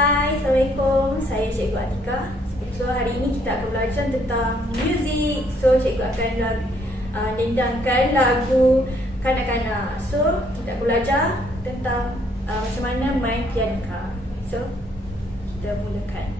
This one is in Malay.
Hai, Assalamualaikum. Saya Cikgu Atika. So, hari ini kita akan belajar tentang muzik. So, Cikgu akan dendangkan lagu kanak-kanak. So, kita belajar tentang macam mana main pianika. So, kita mulakan.